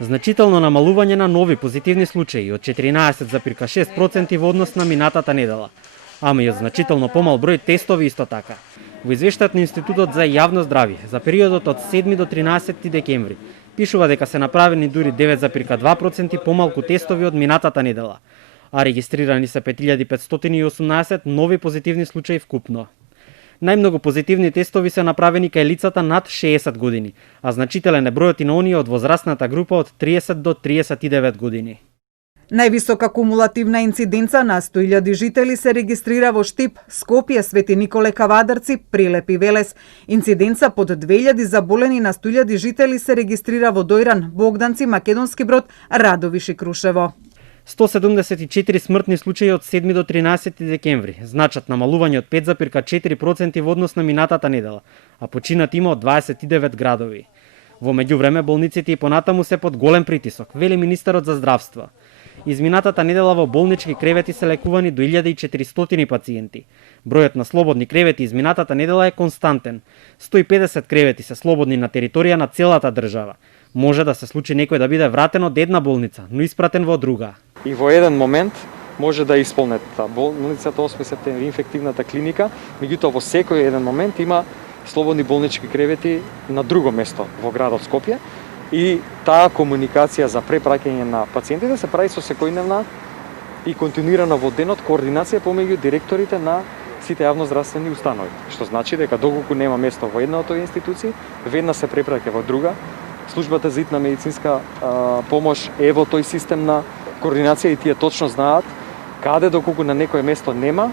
Значително намалување на нови позитивни случаи од 14,6% во однос на минатата недела, ама и од значително помал број тестови исто така. Во извештајот на Институтот за јавно здравје за периодот од 7 до 13 декември пишува дека се направени дури 9,2% помалку тестови од минатата недела, а регистрирани се 5518 нови позитивни случаи вкупно. Најмногу позитивни тестови се направени кај лицата над 60 години, а значителен е бројот и на оние од возрастната група од 30 до 39 години. Највисока кумулативна инциденца на 100.000 жители се регистрира во Штип, Скопје, Свети Николе Кавадарци, Прилеп и Велес. Инциденца под 2000 заболени на 100.000 жители се регистрира во Дојран, Богданци, Македонски Брод, Радовиш и Крушево. 174 смртни случаи од 7 до 13 декември, значат намалување од 5,4% во однос на минатата недела, а починат има од 29 градови. Во меѓувреме болниците и понатаму се под голем притисок, вели министерот за здравство. Изминатата недела во болнички кревети се лекувани до 1400 пациенти. Бројот на слободни кревети изминатата недела е константен. 150 кревети се слободни на територија на целата држава. Може да се случи некој да биде вратен од една болница, но испратен во друга. И во еден момент може да исполнет болницата 8 септември инфективната клиника, меѓутоа во секој еден момент има слободни болнички кревети на друго место во градот Скопје и таа комуникација за препраќање на пациентите се прави со секојдневна и континуирана во денот координација помеѓу директорите на сите јавноздравствени установи, што значи дека доколку нема место во една од овие институции, веднаш се препраќа во друга. Службата за итна медицинска помош е во тој систем на координација и тие точно знаат каде доколку на некое место нема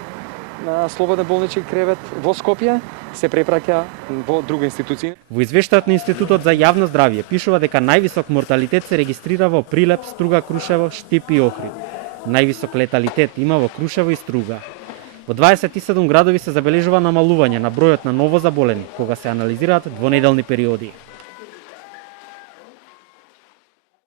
слободен болнички кревет во Скопје, се препраќа во друга институција. Во извештајот на Институтот за јавно здравје пишува дека највисок морталитет се регистрира во Прилеп, Струга, Крушево, Штип и Охрид. Највисок леталитет има во Крушево и Струга. Во 27 градови се забележува намалување на бројот на новозаболени кога се анализираат двонеделни периоди.